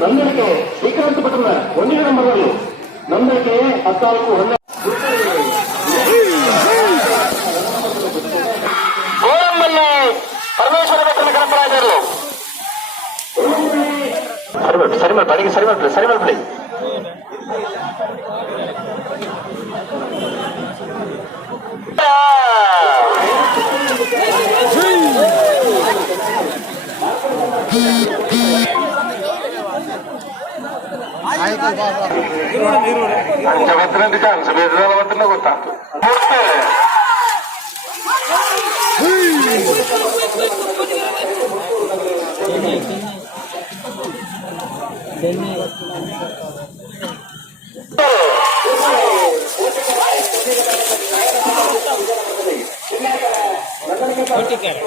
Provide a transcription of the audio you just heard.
ನಂದಳಿಕೆ ಶ್ರೀಕಾಂತ್ ಪಟ್ಟಣ 1ನೇ ನಂಬರ್ನಲ್ಲಿ ನಂದಳಿಕೆ 14 ಗೋಳಂಬಲ್ಲಿ ಪರಮೇಶ್ವರ ಭಟ್ರನ ಕನಕರಾಜರು ಸರಿ ಮಾಡಿ ಸರಿ ಮಾಡ್ಬಿಡಿ ಜಗತ್ತಿನ ಕಾಣಿಸಬೇಕು ಗೊತ್ತಾಗ್ತು ಟಿಕೆಟ್